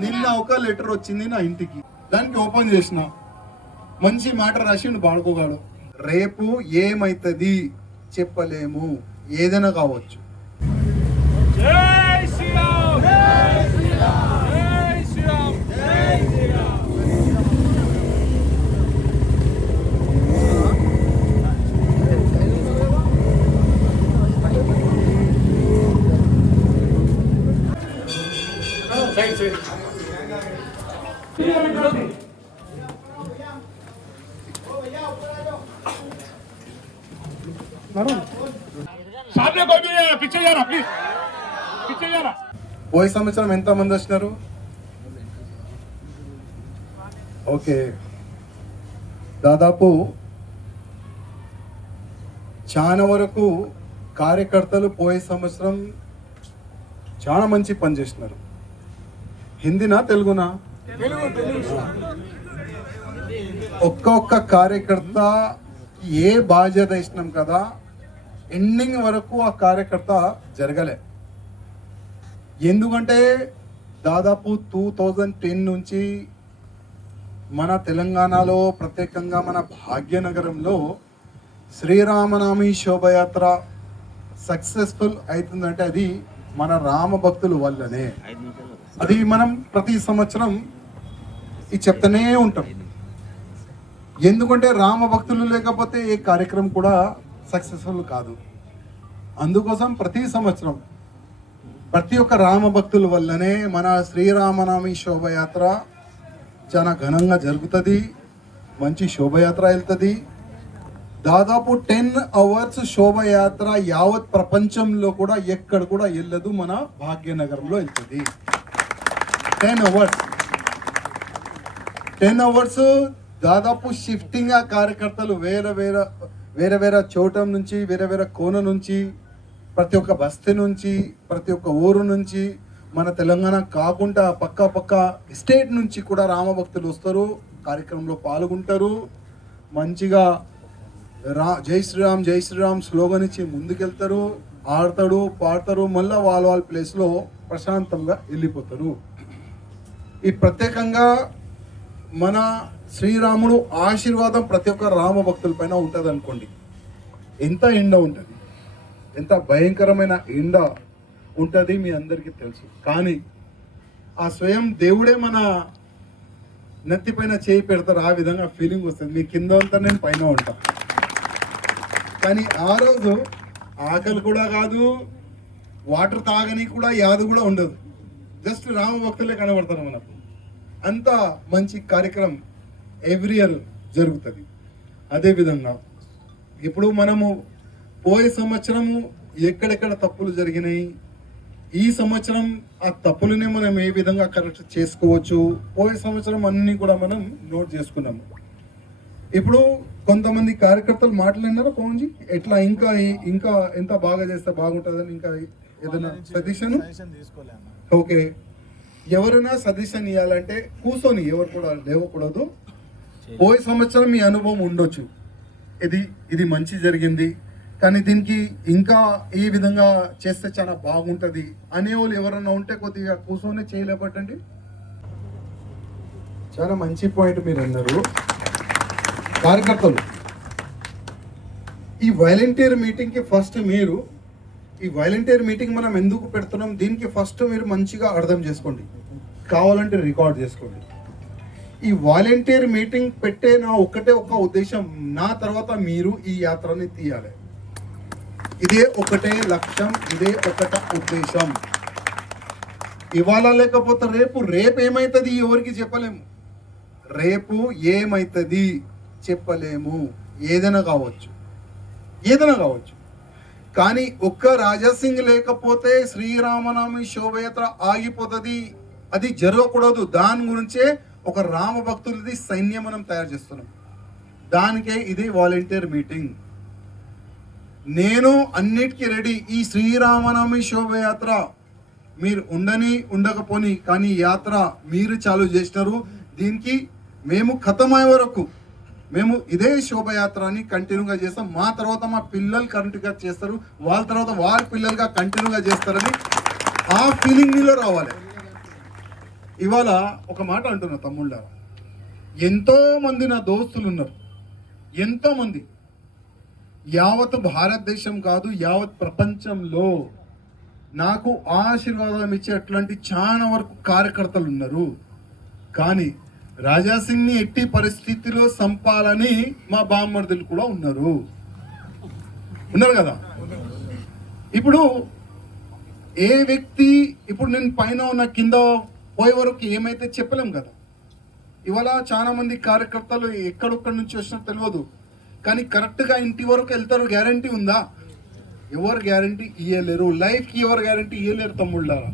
నిన్న ఒక లెటర్ వచ్చింది నా ఇంటికి, దానికి ఓపెన్ చేసిన మంచి మాట రాసిండు బాడుకోగాడు. రేపు ఏమైతుంది చెప్పలేము, ఏదైనా కావచ్చు. పోయే సంవత్సరం ఎంత మంది వచ్చినారు? ఓకే, దాదాపు చాలా వరకు కార్యకర్తలు పోయే సంవత్సరం చాలా మంచి పని చేసినారు. హిందీనా తెలుగునా? ఒక్కొక్క కార్యకర్త ఏ బాధ్యత ఇచ్చినాం కదా, ఎండింగ్ వరకు ఆ కార్యకర్త జరగలే. ఎందుకంటే దాదాపు 2010 నుంచి మన తెలంగాణలో, ప్రత్యేకంగా మన భాగ్యనగరంలో శ్రీరామనవమి శోభయాత్ర సక్సెస్ఫుల్ అవుతుందంటే అది మన రామ భక్తుల వల్లనే. అది మనం ప్రతి సంవత్సరం ఇది చెప్తూనే ఉంటాం. ఎందుకంటే రామ భక్తులు లేకపోతే ఏ కార్యక్రమం కూడా సక్సెస్ఫుల్ కాదు. అందుకోసం ప్రతి సంవత్సరం ప్రతి ఒక్క రామ భక్తుల వల్లనే మన శ్రీరామనవమి శోభయాత్ర చాలా ఘనంగా జరుగుతుంది. మంచి శోభయాత్ర వెళ్తుంది. దాదాపు 10 అవర్స్ శోభయాత్ర యావత్ ప్రపంచంలో కూడా ఎక్కడ కూడా వెళ్ళదు, మన భాగ్యనగరంలో వెళ్తుంది. 10 అవర్స్ దాదాపు షిఫ్టింగ్. ఆ కార్యకర్తలు వేరే వేరే చోట నుంచి, వేరే కోన నుంచి, ప్రతి ఒక్క బస్తీ నుంచి, ప్రతి ఒక్క ఊరు నుంచి, మన తెలంగాణ కాకుండా పక్క స్టేట్ నుంచి కూడా రామభక్తులు వస్తారు, కార్యక్రమంలో పాల్గొంటారు. మంచిగా జై శ్రీరామ్ స్లోగన్ ఇచ్చి ముందుకెళ్తారు, ఆడతాడు, పాడతారు, మళ్ళీ వాళ్ళ ప్లేస్లో ప్రశాంతంగా వెళ్ళిపోతారు. ఈ ప్రత్యేకంగా మన శ్రీరాముడు ఆశీర్వాదం ప్రతి ఒక్క రామ భక్తుల పైన ఉంటుంది అనుకోండి. ఎంత ఎండ ఉంటుంది, ఎంత భయంకరమైన ఎండ ఉంటుంది మీ అందరికీ తెలుసు. కానీ ఆ స్వయం దేవుడే మన నెత్తి పైన చేయి పెడతారు, ఆ విధంగా ఫీలింగ్ వస్తుంది. మీ కింద అంతా నేను పైన ఉంటా. కానీ ఆ రోజు ఆకలి కూడా కాదు, వాటర్ తాగని కూడా యాదు కూడా ఉండదు. జస్ట్ రామ భక్తులే కనబడతారు మనకు. అంత మంచి కార్యక్రమం ఎవ్రీ ఇయర్ జరుగుతుంది. అదేవిధంగా ఇప్పుడు మనము పోయే సంవత్సరము ఎక్కడెక్కడ తప్పులు జరిగినాయి, ఈ సంవత్సరం ఆ తప్పులనే మనం ఏ విధంగా కరెక్ట్ చేసుకోవచ్చు, పోయే సంవత్సరం అన్నీ కూడా మనం నోట్ చేసుకున్నాము. ఇప్పుడు కొంతమంది కార్యకర్తలు మాట్లాడినారు, పవన్జీ ఎట్లా ఇంకా ఎంత బాగా చేస్తే బాగుంటుందని, ఇంకా ఏదైనా సజెషన్? ఓకే, ఎవరైనా సజెషన్ ఇవ్వాలంటే కూర్చొని, ఎవరు కూడా లేవకూడదు. పోయే సంవత్సరం మీ అనుభవం ఉండొచ్చు, ఇది మంచి జరిగింది, కానీ దీనికి ఇంకా ఈ విధంగా చేస్తే చాలా బాగుంటుంది అనేవాళ్ళు ఎవరన్నా ఉంటే కొద్దిగా కూర్చొని చేయలేబట్టండి. చాలా మంచి పాయింట్ మీరు అన్నారు. కార్యకర్తలు ఈ వాలంటీర్ మీటింగ్కి ఫస్ట్ మీరు, ఈ వాలంటీర్ మీటింగ్ మనం ఎందుకు పెడుతున్నాం, దీనికి ఫస్ట్ మీరు మంచిగా అర్థం చేసుకోండి, కావాలంటే రికార్డ్ చేసుకోండి. ఈ వాలంటీర్ మీటింగ్ పెట్టే నా ఒక్క ఉద్దేశం, నా తర్వాత మీరు ఈ యాత్రని తీయాలి. ఇదే ఒకటే లక్ష్యం, ఇదే ఒకట ఉద్దేశం. ఇవాళ లేకపోతే రేపు ఏమవుతుంది ఎవరికి చెప్పలేము. రేపు ఏమవుతుంది చెప్పలేము, ఏదైనా కావచ్చు. కానీ ఒక్క రాజాసింగ్ లేకపోతే శ్రీరామనవమి శోభయాత్ర ఆగిపోతుంది, అది జరగకూడదు. దాని గురించే ఒక రామ భక్తులది సైన్యం మనం తయారు చేస్తున్నాం. దానికే ఇది వాలంటీర్ మీటింగ్. నేను అన్నిటికీ రెడీ. ఈ శ్రీరామనవమి శోభయాత్ర మీరు ఉండకపోని, కానీ యాత్ర మీరు చాలు చేసినారు. దీనికి మేము ఖతమయ్యే వరకు మేము ఇదే శోభయాత్రని కంటిన్యూగా చేస్తాం. మా తర్వాత మా పిల్లలు కంటిన్యూగా చేస్తారు, వాళ్ళ తర్వాత వాళ్ళ పిల్లలుగా కంటిన్యూగా చేస్తారని ఆ ఫీలింగ్ మీలో రావాలి. ఇవాళ ఒక మాట అంటున్నా తమ్ముళ్ళ, ఎంతో మంది నా దోస్తులు ఉన్నారు, ఎంతో మంది, యావత్ భారతదేశం కాదు యావత్ ప్రపంచంలో నాకు ఆశీర్వాదం ఇచ్చే అట్లాంటి చాలా వరకు కార్యకర్తలు ఉన్నారు. కానీ రాజాసింగ్ని ఎట్టి పరిస్థితిలో సంపాలని మా బామ్మర్దులు కూడా ఉన్నారు కదా. ఇప్పుడు ఏ వ్యక్తి, ఇప్పుడు నేను పైన ఉన్న కింద పోయే వరకు ఏమైతే చెప్పలేం కదా. ఇవాళ చాలా మంది కార్యకర్తలు ఎక్కడొక్కడి నుంచి వచ్చినా తెలియదు, కానీ కరెక్ట్గా ఇంటి వరకు వెళ్తారు. గ్యారంటీ ఉందా? ఎవరు గ్యారంటీ ఇయ్యలేరు. లైఫ్కి ఎవరు గ్యారంటీ ఇయ్యలేరు తమ్ముళ్ళారా.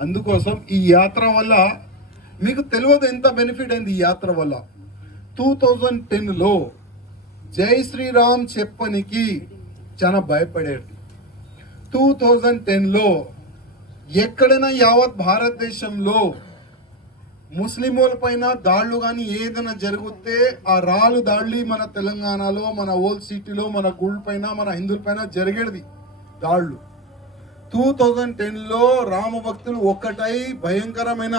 అందుకోసం ఈ యాత్ర వల్ల మీకు తెలియదు ఎంత బెనిఫిట్ అయింది ఈ యాత్ర వల్ల. 2010లో జై శ్రీరామ్ చెప్పనికి చాలా భయపడేది. 2010లో ఎక్కడైనా యావత్ భారతదేశంలో ముస్లింల పైన దాడులు కానీ ఏదైనా జరిగితే ఆ రాళ్ళు దాడులు మన తెలంగాణలో, మన ఓల్డ్ సిటీలో, మన గుళ్ళ పైన, మన హిందువుల పైన జరిగేది దాడులు. 2010లో రామ భక్తులు ఒక్కటై భయంకరమైన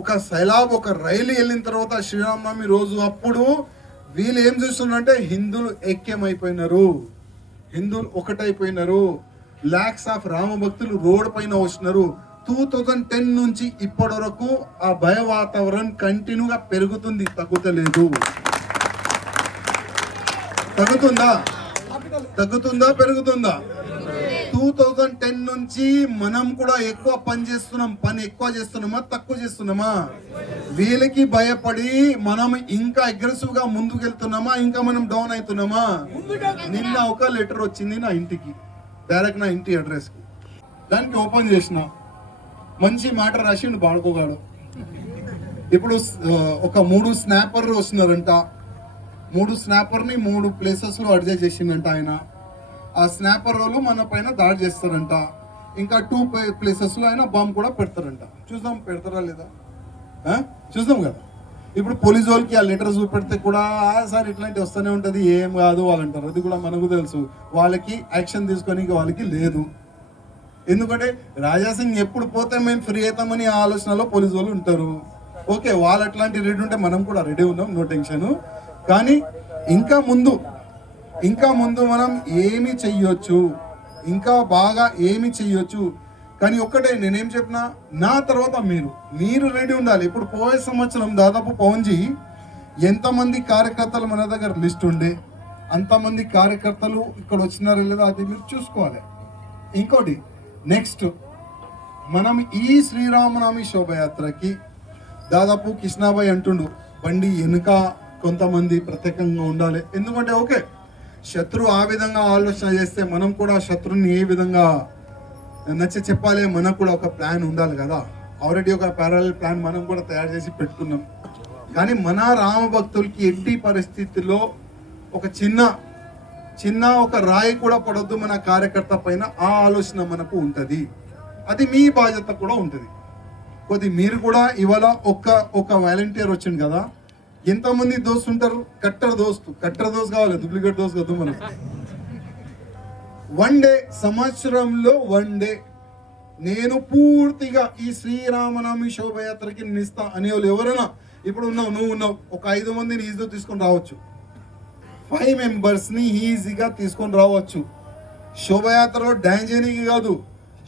ఒక సైలాబ్, ఒక రైలు వెళ్ళిన తర్వాత శ్రీరామనవమి రోజు అప్పుడు వీళ్ళు ఏం చూస్తున్నారంటే హిందువులు ఐక్యమైపోయినారు, హిందువులు ఒకటైపోయినారు. లాక్స్ ఆఫ్ రామ భక్తులు రోడ్ పైన వచ్చినారు. 2010 నుంచి ఇప్పటి వరకు ఆ భయ వాతావరణం కంటిన్యూగా పెరుగుతుంది, తగ్గుతలేదు. తగ్గుతుందా పెరుగుతుందా? 2010 నుంచి మనం కూడా ఎక్కువ పని ఎక్కువ చేస్తున్నామా తక్కువ చేస్తున్నామా? వీళ్ళకి భయపడి మనం ఇంకా అగ్రెసివ్ గా ముందుకు వెళ్తున్నామా, ఇంకా మనం డౌన్ అవుతున్నామా? నిన్న ఒక లెటర్ వచ్చింది నా ఇంటికి, డైరెక్ట్ నా ఇంటి అడ్రస్ కి. దానికి ఓపెన్ చేసిన మంచి మాట రాసిండు బాడుకోగాడు. ఇప్పుడు ఒక 3 స్నాపర్ వస్తున్నారంట. 3 స్నాపర్ని 3 ప్లేసెస్ లో అడ్జస్ట్ చేసిండంట ఆయన. ఆ స్నాపర్ వాళ్ళు మన పైన దాడి చేస్తారంట. ఇంకా 2 ప్లేసెస్ లో ఆయన బాంబు కూడా పెడతారంట. చూద్దాం పెడతారా లేదా, చూద్దాం కదా. ఇప్పుడు పోలీసు వాళ్ళకి ఆ లెటర్ చూపెడితే కూడా సార్ ఇట్లాంటి వస్తూనే ఉంటది, ఏం కాదు వాళ్ళు అంటారు. అది కూడా మనకు తెలుసు. వాళ్ళకి యాక్షన్ తీసుకోనికి వాళ్ళకి లేదు. ఎందుకంటే రాజాసింగ్ ఎప్పుడు పోతే మేము ఫ్రీ అవుతామని ఆలోచనలో పోలీసు వాళ్ళు ఉంటారు. ఓకే, వాళ్ళు అట్లాంటి రెడీ ఉంటే మనం కూడా రెడీ ఉన్నాం, నో టెన్షన్. కానీ ఇంకా ముందు మనం ఏమి చెయ్యొచ్చు, ఇంకా బాగా ఏమి చెయ్యొచ్చు. కానీ ఒక్కటే నేనేం చెప్పినా, నా తర్వాత మీరు రెడీ ఉండాలి. ఇప్పుడు పోయే సంవత్సరం దాదాపు పవన్జీ ఎంతమంది కార్యకర్తలు మన దగ్గర లిస్ట్ ఉండే అంతమంది కార్యకర్తలు ఇక్కడ వచ్చినారో లేదో అది మీరు చూసుకోవాలి. ఇంకోటి, నెక్స్ట్ మనం ఈ శ్రీరామనవమి శోభయాత్రకి దాదాపు కృష్ణాబాయి అంటుండు బండి వెనుక కొంతమంది ప్రత్యేకంగా ఉండాలి. ఎందుకంటే ఓకే, శత్రువు ఆ విధంగా ఆలోచన చేస్తే మనం కూడా శత్రువుని ఏ విధంగా చెప్పాలి, మనకు కూడా ఒక ప్లాన్ ఉండాలి కదా. ఆల్రెడీ ఒక ప్యారలల్ ప్లాన్ మనం కూడా తయారు చేసి పెట్టుకున్నాం. కానీ మన రామ భక్తులకి ఎట్టి పరిస్థితుల్లో ఒక చిన్న ఒక రాయి కూడా పడొద్దు మన కార్యకర్త పైన, ఆ ఆలోచన మనకు ఉంటుంది. అది మీ బాధ్యత కూడా ఉంటుంది. మీరు కూడా ఇవాళ ఒక వాలంటీర్ వచ్చింది కదా, ఎంతమంది దోస్తు ఉంటారు? కట్టర్ దోస్తు కావాలి, డూప్లికేట్ దోస్తు కాదు. మనం 1 డే, సంవత్సరంలో 1 డే నేను పూర్తిగా ఈ శ్రీరామనవమి శోభయాత్రకి నిస్తా అనే వాళ్ళు ఎవరైనా ఇప్పుడు నువ్వు ఉన్నావు, ఒక 5 మందిని ఈజీగా తీసుకొని రావచ్చు, 5 మెంబర్స్ని ఈజీగా తీసుకొని రావచ్చు. శోభయాత్రలో డాన్స్ చేయడానికి కాదు,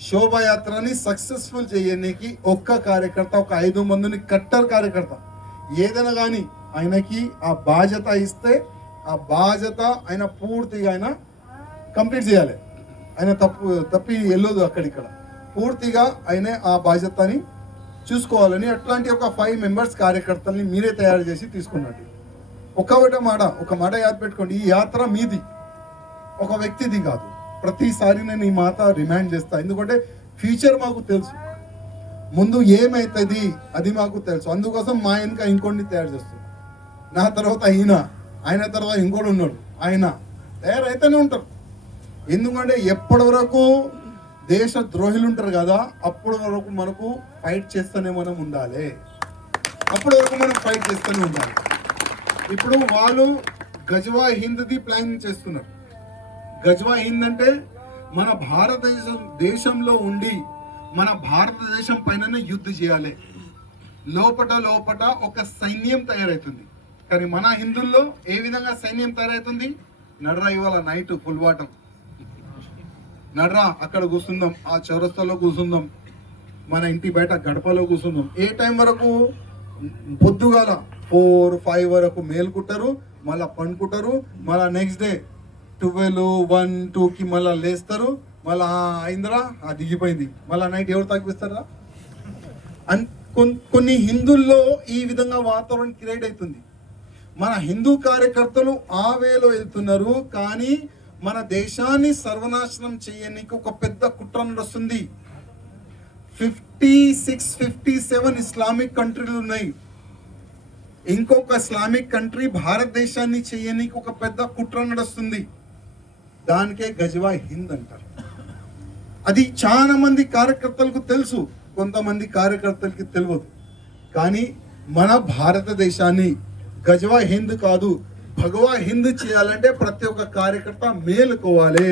శోభయాత్రని సక్సెస్ఫుల్ చేయడానికి ఒక్క కార్యకర్త, ఒక 5 మందిని కట్టర్ కార్యకర్త ఏదైనా కానీ ఆయనకి ఆ బాధ్యత ఇస్తే ఆ బాధ్యత ఆయన పూర్తిగా ఆయన కంప్లీట్ చేయాలి. ఆయన తప్పి వెళ్ళదు అక్కడిక్కడ, పూర్తిగా ఆయన ఆ బాధ్యతని చూసుకోవాలని అట్లాంటి ఒక 5 మెంబర్స్ కార్యకర్తల్ని మీరే తయారు చేసి తీసుకున్నట్టు. ఒక మాట యాద పెట్టుకోండి, ఈ యాత్ర మీది, ఒక వ్యక్తిది కాదు. ప్రతిసారి నేను ఈ మాట రిమైండ్ చేస్తా, ఎందుకంటే ఫ్యూచర్ మాకు తెలుసు, ముందు ఏమైతుంది అది మాకు తెలుసు. అందుకోసం మా వెనుక ఇంకోటిని తయారు చేస్తుంది. నా తర్వాత ఆయన తర్వాత ఇంకోటి ఉన్నాడు, ఆయన తయారైతేనే ఉంటారు. ఎందుకంటే ఎప్పటి వరకు దేశ ద్రోహులు ఉంటారు కదా, అప్పటి వరకు మనకు ఫైట్ చేస్తూనే మనం ఉండాలి. ఇప్పుడు వాళ్ళు గజ్వా హింద్ది ప్లానింగ్ చేస్తున్నారు. గజ్వా హింద్ అంటే మన భారతదేశంలో ఉండి మన భారతదేశం పైన యుద్ధం చేయాలి. లోపట లోపట ఒక సైన్యం తయారవుతుంది. కానీ మన హిందువుల్లో ఏ విధంగా సైన్యం తయారవుతుంది? నడ్రా ఇవాళ నైట్ ఫుల్ వాటర్, నడ్రా అక్కడ కూర్చుందాం, ఆ చౌరస్తాలో కూర్చుందాం, మన ఇంటి బయట గడపలో కూర్చుందాం. ఏ టైం వరకు? పొద్దుగాల 4-5 వరకు మేలుకుంటారు, మళ్ళీ పండుకుంటారు, మళ్ళీ నెక్స్ట్ డే 12, 1, 2కి మళ్ళీ లేస్తారు, మళ్ళీ అయిందిరా అది దిగిపోయింది, మళ్ళీ నైట్ ఎవరు తగ్గిస్తారా? కొన్ని హిందువుల్లో ఈ విధంగా వాతావరణం క్రియేట్ అవుతుంది. మన హిందూ కార్యకర్తలు ఆ వేలో వెళ్తున్నారు, కానీ మన దేశాన్ని సర్వనాశనం చేయడానికి ఒక పెద్ద కుట్ర నడుస్తుంది. 57 ఇస్లామిక్ కంట్రీలు ఉన్నాయి. ఇంకొక ఇస్లామిక్ కంట్రీ భారతదేశాన్ని చేయడానికి ఒక పెద్ద కుట్ర నడుస్తుంది. దానికే గజ్వా హింద్ అంటారు. అది చాలా మంది కార్యకర్తలకు తెలుసు, కొంతమంది కార్యకర్తలకి తెలియదు. కానీ మన భారతదేశాన్ని గజ్వా హింద్ కాదు, భగవా హింద్ చేయాలంటే ప్రతి ఒక్క కార్యకర్త మేలుకోవాలి.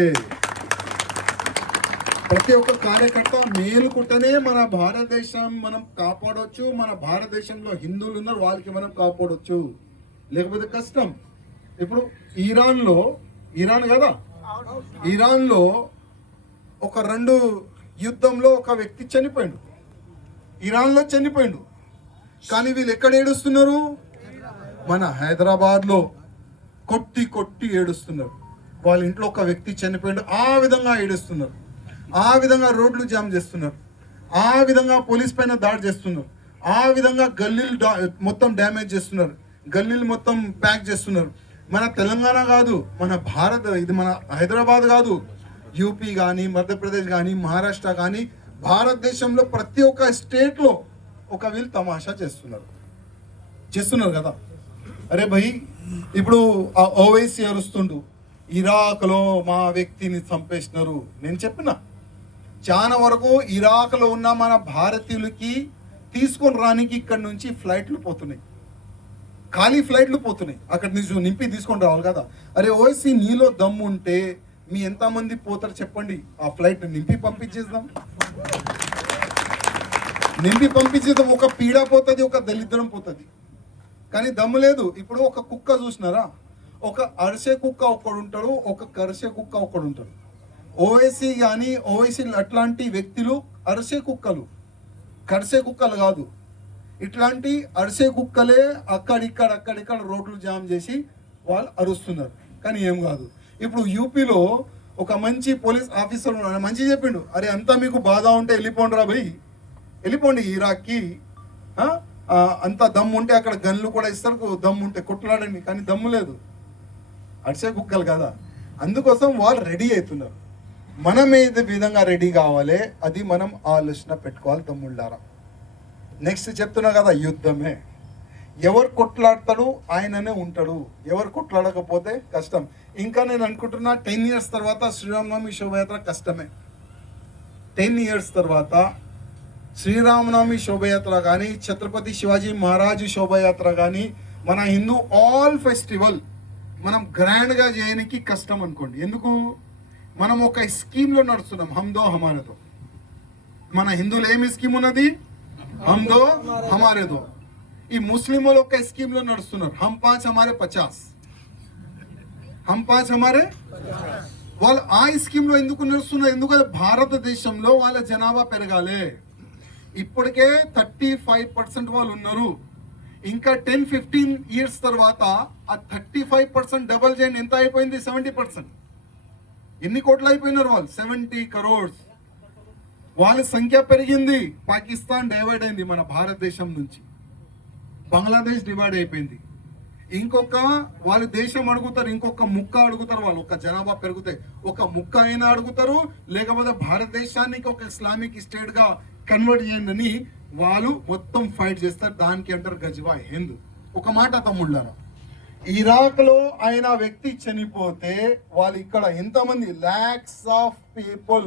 ప్రతి ఒక్క కార్యకర్త మేలుకుంటేనే మన భారతదేశం మనం కాపాడవచ్చు. మన భారతదేశంలో హిందువులు ఉన్నారు, వాళ్ళకి మనం కాపాడవచ్చు, లేకపోతే కష్టం. ఇప్పుడు ఇరాన్ కదా, ఇరాన్లో ఒక 2 యుద్ధంలో ఒక వ్యక్తి చనిపోయాడు, ఇరాన్లో చనిపోయాడు. కానీ వీళ్ళు ఎక్కడ ఏడుస్తున్నారు? మన హైదరాబాద్లో కొట్టి కొట్టి ఏడుస్తున్నారు. వాళ్ళ ఇంట్లో ఒక వ్యక్తి చనిపోయాడు, ఆ విధంగా ఏడుస్తున్నారు. ఆ విధంగా రోడ్లు జామ్ చేస్తున్నారు, ఆ విధంగా పోలీస్ పైన దాడి చేస్తున్నారు, ఆ విధంగా గల్లీలు మొత్తం డ్యామేజ్ చేస్తున్నారు, గల్లీలు మొత్తం ప్యాక్ చేస్తున్నారు. మన తెలంగాణ కాదు, ఇది మన హైదరాబాద్ కాదు, యూపీ కానీ, మధ్యప్రదేశ్ కానీ, మహారాష్ట్ర కానీ, భారతదేశంలో ప్రతి ఒక్క స్టేట్లో ఒక వీళ్ళు తమాషా చేస్తున్నారు కదా. అరే భయ్, ఇప్పుడు ఆ ఓవైసీ అరుస్తుండు, ఇరాక్లో మా వ్యక్తిని చంపేసినారు. నేను చెప్పిన చాలా వరకు ఇరాక్లో ఉన్న మన భారతీయులకి తీసుకొని రానికి ఇక్కడ నుంచి ఫ్లైట్లు పోతున్నాయి, ఖాళీ ఫ్లైట్లు పోతున్నాయి. అక్కడ నుంచి నింపి తీసుకొని రావాలి కదా. అరే ఓవైసీ, నీలో దమ్ము ఉంటే మీ ఎంతమంది పోతారు చెప్పండి, ఆ ఫ్లైట్ నింపి పంపించేద్దాం. ఒక పీడ పోతుంది, ఒక దళిద్రం పోతుంది. కానీ దమ్ము లేదు. ఇప్పుడు ఒక కుక్క చూసినారా? ఒక అరిసే కుక్క ఒకడు ఉంటాడు, ఒక కరిసే కుక్క ఒకడు ఉంటాడు. ఓవైసీ కానీ ఓవైసీ అట్లాంటి వ్యక్తులు అరిసే కుక్కలు, కరిసే కుక్కలు కాదు. ఇట్లాంటి అరిసే కుక్కలే అక్కడిక్కడ రోడ్లు జామ్ చేసి వాళ్ళు అరుస్తున్నారు, కానీ ఏం కాదు. ఇప్పుడు యూపీలో ఒక మంచి పోలీస్ ఆఫీసర్ మంచి చెప్పిండు, అరే అంతా మీకు బాధ ఉంటే వెళ్ళిపోండి రా భయ్, వెళ్ళిపోండి ఇరాక్కి. అంత దమ్ము ఉంటే అక్కడ గన్లు కూడా ఇస్తారు, దమ్ము ఉంటే కొట్లాడండి. కానీ దమ్ము లేదు, అడిసే కుక్కలు కదా. అందుకోసం వాళ్ళు రెడీ అవుతున్నారు. మనం ఏది విధంగా రెడీ కావాలి, అది మనం ఆలోచన పెట్టుకోవాలి తమ్ముళ్ళారా. నెక్స్ట్ చెప్తున్నా కదా, యుద్ధమే. ఎవరు కొట్లాడతాడు ఆయననే ఉంటాడు, ఎవరు కొట్లాడకపోతే కష్టం. ఇంకా నేను అనుకుంటున్నా 10 years తర్వాత శ్రీరామనవమి శోభయాత్ర కష్టమే. 10 years తర్వాత శ్రీరామనవమి శోభయాత్ర కానీ, ఛత్రపతి శివాజీ మహారాజు శోభయాత్ర కానీ, మన హిందూ ఆల్ ఫెస్టివల్ మనం గ్రాండ్గా చేయడానికి కష్టం అనుకోండి. ఎందుకు? మనం ఒక స్కీమ్లో నడుస్తున్నాం, హమ్దో హమారేదో. మన హిందువులు ఏమి స్కీమ్ ఉన్నది? హమ్దో హమారేదో. ఈ ముస్లింలు ఒక స్కీమ్లో నడుస్తున్నారు, హమ్ 5 హమారే 50. హమ్ 5 హమారే. వాళ్ళు ఆ స్కీమ్లో ఎందుకు నడుస్తున్నారు? ఎందుకంటే భారతదేశంలో వాళ్ళ జనాభా పెరగాలి. ఇప్పటికే 35% వాళ్ళు ఉన్నారు. ఇంకా 10-15 years తర్వాత ఆ 35% డబల్ చేయండి, ఎంత అయిపోయింది? 70%. ఎన్ని కోట్లు అయిపోయినారు వాళ్ళు? 70 crores. వాళ్ళ సంఖ్య పెరిగింది. పాకిస్తాన్ డైవర్డ్ అయింది మన భారతదేశం నుంచి, బంగ్లాదేశ్ డివైడ్ అయిపోయింది. ఇంకొక వాళ్ళు దేశం అడుగుతారు, ఇంకొక ముక్క అడుగుతారు. వాళ్ళు ఒక జనాభా పెరుగుతాయి, ఒక ముక్క అయినా అడుగుతారు, లేకపోతే భారతదేశానికి ఒక ఇస్లామిక్ స్టేట్ గా కన్వర్ట్ చేయండి అని వాళ్ళు మొత్తం ఫైట్ చేస్తారు. దానికి అంటారు గజ్వా హింద్. ఒక మాట తమ్ముళ్ళారా, ఇరాక్ లో ఆయన వ్యక్తి చనిపోతే వాళ్ళు ఇక్కడ ఎంతమంది lakhs of people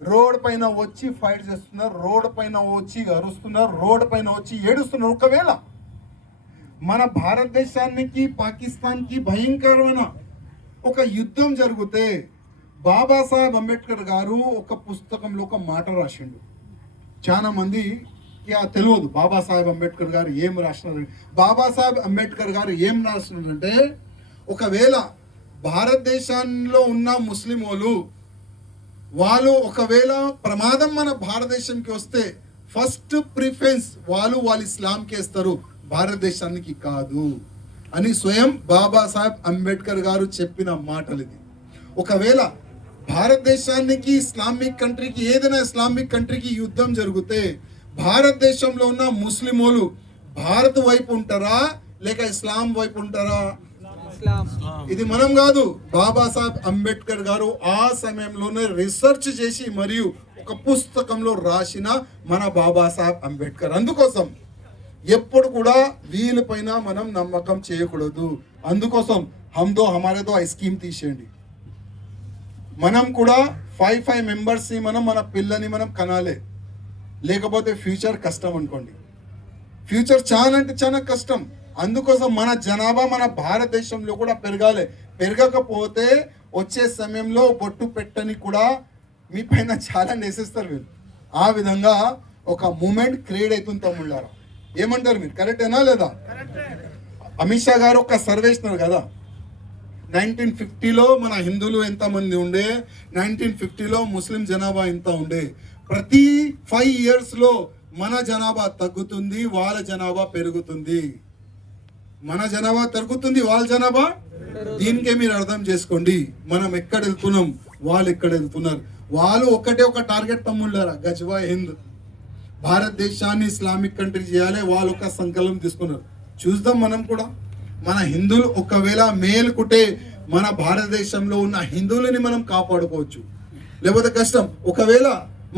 రోడ్ పైన వచ్చి ఫైట్ చేస్తున్నారు, రోడ్ పైన వచ్చి అరుస్తున్నారు, రోడ్ పైన వచ్చి ఏడుస్తున్నారు. ఒకవేళ మన భారతదేశానికి పాకిస్తాన్కి భయంకరమైన ఒక యుద్ధం జరిగితే బాబాసాహెబ్ అంబేద్కర్ గారు ఒక పుస్తకంలో ఒక మాట రాసిండు. చాలా మంది తెలియదు బాబాసాహెబ్ అంబేద్కర్ గారు ఏం రాసినారు. బాబాసాహెబ్ అంబేద్కర్ గారు ఏం రాసినారంటే, ఒకవేళ భారతదేశంలో ఉన్న ముస్లిం వాళ్ళు ఒకవేళ ప్రమాదం మన భారతదేశంకి వస్తే ఫస్ట్ ప్రిఫరెన్స్ వాళ్ళు ఇస్లాంకి ఇస్తారు, భారతదేశానికి కాదు అని స్వయం బాబాసాహెబ్ అంబేద్కర్ గారు చెప్పిన మాటలు ఇది. ఒకవేళ భారతదేశానికి ఇస్లామిక్ కంట్రీకి ఏదైనా ఇస్లామిక్ కంట్రీకి యుద్ధం జరిగితే భారతదేశంలో ఉన్న ముస్లిమోలు భారత్ వైపు ఉంటారా లేక ఇస్లాం వైపు ఉంటారా? ఇది మనం కాదు, బాబాసాహెబ్ అంబేద్కర్ గారు ఆ సమయంలోనే రీసెర్చ్ చేసి మరియు ఒక పుస్తకంలో రాసిన మన బాబాసాహెబ్ అంబేద్కర్. అందుకోసం ఎప్పుడు కూడా వీళ్ళపైన మనం నమ్మకం చేయకూడదు. అందుకోసం హమ్దో హమారేదో ఆ స్కీమ్ తీసేయండి. మనం కూడా 5 మెంబర్స్ని మన పిల్లని మనం కనాలి, లేకపోతే ఫ్యూచర్ కష్టం అనుకోండి. ఫ్యూచర్ చాలా అంటే చాలా కష్టం. అందుకోసం మన జనాభా మన భారతదేశంలో కూడా పెరగాలి. పెరగకపోతే వచ్చే సమయంలో బొట్టు పెట్టని కూడా మీ పైన చాలా నేసేస్తారు వీళ్ళు. ఆ విధంగా ఒక మూమెంట్ క్రియేట్ అవుతుంది తమ్ముళ్ళారా. ఏమంటారు మీరు? కరెక్టేనా లేదా? అమిత్ షా గారు ఒక సర్వే ఇస్తున్నారు కదా, 1950లో మన హిందువులు ఎంతమంది ఉండే, 1950లో ముస్లిం జనాభా ఎంత ఉండే. ప్రతి 5 yearsలో మన జనాభా తగ్గుతుంది, వాళ్ళ జనాభా పెరుగుతుంది. మన జనాభా తగ్గుతుంది, వాళ్ళ జనాభా. దీనికే మీరు అర్థం చేసుకోండి మనం ఎక్కడ వెళ్తున్నాం, వాళ్ళు ఎక్కడ వెళ్తున్నారు. వాళ్ళు ఒకటే ఒక టార్గెట్ తమ్ముళ్ళారా, గజ్వా హింద్, భారతదేశాన్ని ఇస్లామిక్ కంట్రీ చేయాలి. వాళ్ళు ఒక సంకల్పం తీసుకున్నారు. చూద్దాం మనం కూడా మన హిందువులు ఒకవేళ మేలుకుంటే మన భారతదేశంలో ఉన్న హిందువులని మనం కాపాడుకోవచ్చు, లేకపోతే కష్టం. ఒకవేళ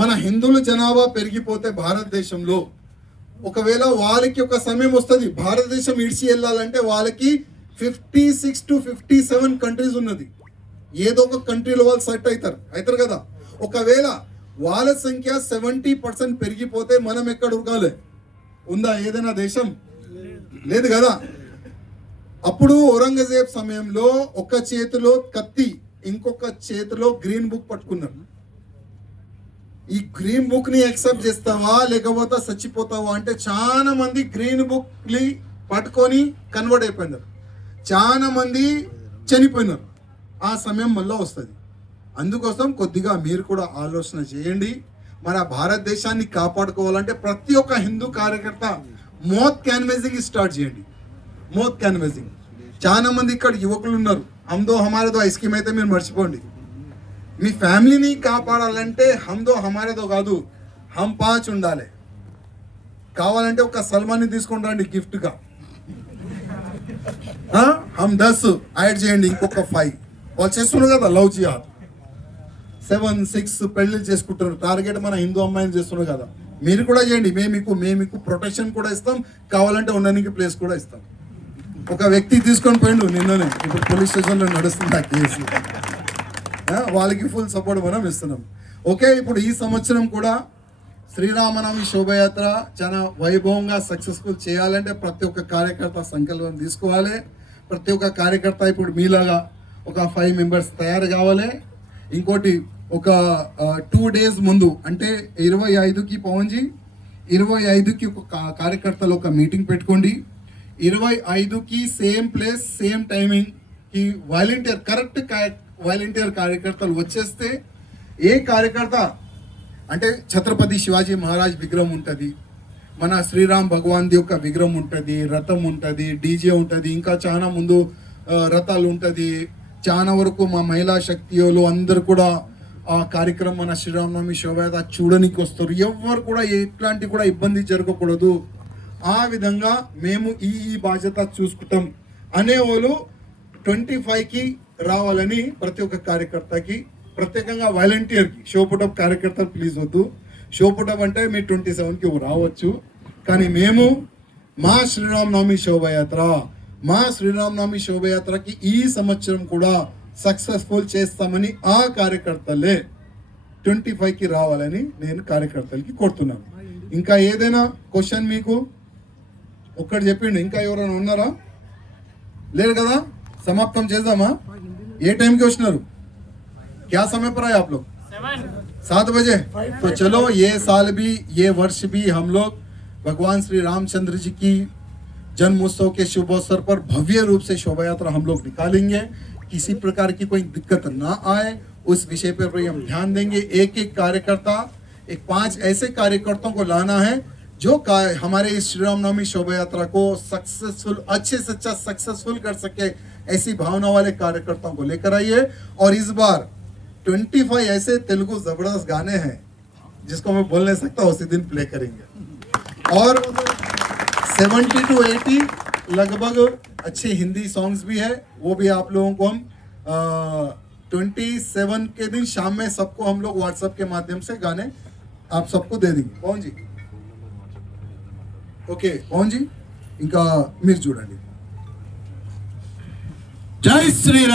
మన హిందువుల జనాభా పెరిగిపోతే భారతదేశంలో, ఒకవేళ వాళ్ళకి ఒక సమయం వస్తుంది భారతదేశం ఇడిచి వెళ్ళాలంటే, వాళ్ళకి 56 to 57 కంట్రీస్ ఉన్నది. ఏదో ఒక కంట్రీలో వాళ్ళు సెట్ అవుతారు కదా. ఒకవేళ వాళ్ళ సంఖ్య 70% పెరిగిపోతే మనం ఎక్కడ ఉరకాలి? ఉందా ఏదైనా దేశం? లేదు కదా. అప్పుడు ఔరంగజేబ్ సమయంలో ఒక చేతిలో కత్తి, ఇంకొక చేతిలో గ్రీన్ బుక్ పట్టుకున్నారు. ఈ గ్రీన్ బుక్ ని యాక్సెప్ట్ చేస్తావా లేకపోతే చచ్చిపోతావా అంటే చాలా మంది గ్రీన్ బుక్ ని పట్టుకొని కన్వర్ట్ అయిపోయినారు, చాలా మంది చనిపోయినారు. ఆ సమయం మళ్ళీ వస్తుంది. అందుకోసం కొద్దిగా మీరు కూడా ఆలోచన చేయండి. మన భారతదేశాన్ని కాపాడుకోవాలంటే ప్రతి ఒక్క హిందూ కార్యకర్త మోత్ క్యాన్వేజింగ్ స్టార్ట్ చేయండి. మోత్ క్యాన్వేజింగ్. చాలా మంది ఇక్కడ యువకులు ఉన్నారు. హమ్దో హమారేదో ఐస్ క్రీమ్ అయితే మీరు మర్చిపోండి. మీ ఫ్యామిలీని కాపాడాలంటే హమ్దో హమారేదో కాదు, హమ్ 5 ఉండాలి. కావాలంటే ఒక సల్మాన్ని తీసుకొని రండి గిఫ్ట్గా. హమ్ 10 యాడ్ చేయండి, ఇంకొక 5. వాళ్ళు చేస్తున్నారు కదా లవ్ జిహాద్, 7, 6 పెళ్లి చేసుకుంటారు. టార్గెట్ మన హిందూ అమ్మాయిని చేస్తున్నారు కదా. మీరు కూడా చేయండి. మేము మీకు ప్రొటెక్షన్ కూడా ఇస్తాం, కావాలంటే ఉండడానికి ప్లేస్ కూడా ఇస్తాం. ఒక వ్యక్తి తీసుకొని పోయిండు నిన్ననే, ఇప్పుడు పోలీస్ స్టేషన్లో నడుస్తుంది ఆ కేసు. వాళ్ళకి ఫుల్ సపోర్ట్ మనం ఇస్తున్నాం. ఓకే, ఇప్పుడు ఈ సంవత్సరం కూడా శ్రీరామనవమి శోభయాత్ర చాలా వైభవంగా సక్సెస్ఫుల్ చేయాలంటే ప్రతి ఒక్క కార్యకర్త సంకల్పం తీసుకోవాలి. ప్రతి ఒక్క కార్యకర్త ఇప్పుడు మీలాగా ఒక 5 మెంబర్స్ తయారు కావాలి. ఇంకోటి ఒక 2 days ముందు అంటే 25కి పవన్జీ, 25కి ఒక కార్యకర్తలు ఒక మీటింగ్ పెట్టుకోండి. 25కి సేమ్ ప్లేస్ సేమ్ టైమింగ్కి వాలంటీర్ కరెక్ట్ వాలంటీర్ కార్యకర్తలు వచ్చేస్తే, ఏ కార్యకర్త అంటే ఛత్రపతి శివాజీ మహారాజ్ విగ్రహం ఉంటుంది, మన శ్రీరామ్ భగవాన్ది యొక్క విగ్రహం ఉంటుంది, రథం ఉంటుంది, డీజే ఉంటుంది, ఇంకా చాలా ముందు రథాలు ఉంటుంది. చాలా వరకు మా మహిళా శక్తిలు అందరు కూడా ఆ కార్యక్రమం మన శ్రీరామనవమి శోభయాత్ర చూడడానికి వస్తారు. ఎవరు కూడా ఎట్లాంటి కూడా ఇబ్బంది జరగకూడదు. ఆ విధంగా మేము ఈ బాధ్యత చూసుకుంటాం అనేవాళ్ళు 25కి రావాలని ప్రతి ఒక్క కార్యకర్తకి, ప్రత్యేకంగా వాలంటీర్కి. షోపుటప్ కార్యకర్తలు ప్లీజ్ వద్దు. షోపుటప్ అంటే మీరు 27కి రావచ్చు, కానీ మేము మా శ్రీరామనవమి శోభయాత్రకి ఈ సంవత్సరం కూడా సక్సెస్ఫుల్ చేస్తామని ఆ కార్యకర్తలే 25కి రావాలని నేను కార్యకర్తలకి కోరుతున్నాను. ఇంకా ఏదైనా క్వశ్చన్ మీకు ఒక్కటి చెప్పిండు, ఇంకా ఎవరైనా ఉన్నారా? లేరు కదా. समाप्तम చేద్దామా? ఏ టైంకి వచ్చినారు? क्या समय पर आए आप लोग? 7 बजे. तो चलो ये साल भी ये वर्ष भी हम लोग भगवान श्री रामचंद्र जी की जन्मोत्सव के शुभ अवसर पर भव्य रूप से शोभा यात्रा हम लोग निकालेंगे। किसी प्रकार की कोई दिक्कत ना आए उस विषय पर भी हम ध्यान देंगे। एक एक कार्यकर्ता, एक 5 ऐसे कार्यकर्ताओं को लाना है जो हमारे इस श्री रामनवमी शोभा यात्रा को सक्सेसफुल, अच्छे से अच्छा सक्सेसफुल कर सके, ऐसी भावना वाले कार्यकर्ताओं को लेकर आइए। और इस बार 25 ऐसे तेलुगु जबरदस्त गाने हैं जिसको मैं बोल नहीं सकता, उसी दिन प्ले करेंगे। और 70 to 80 लगभग अच्छे हिंदी सॉन्ग्स भी है, वो भी आप लोगों को हम 27 के दिन शाम में सबको हम लोग व्हाट्सएप के माध्यम से गाने आप सबको दे देंगे। पवन जी, ఓకే పవన్ జీ, ఇంకా మీరు చూడండి। జై శ్రీరామ్।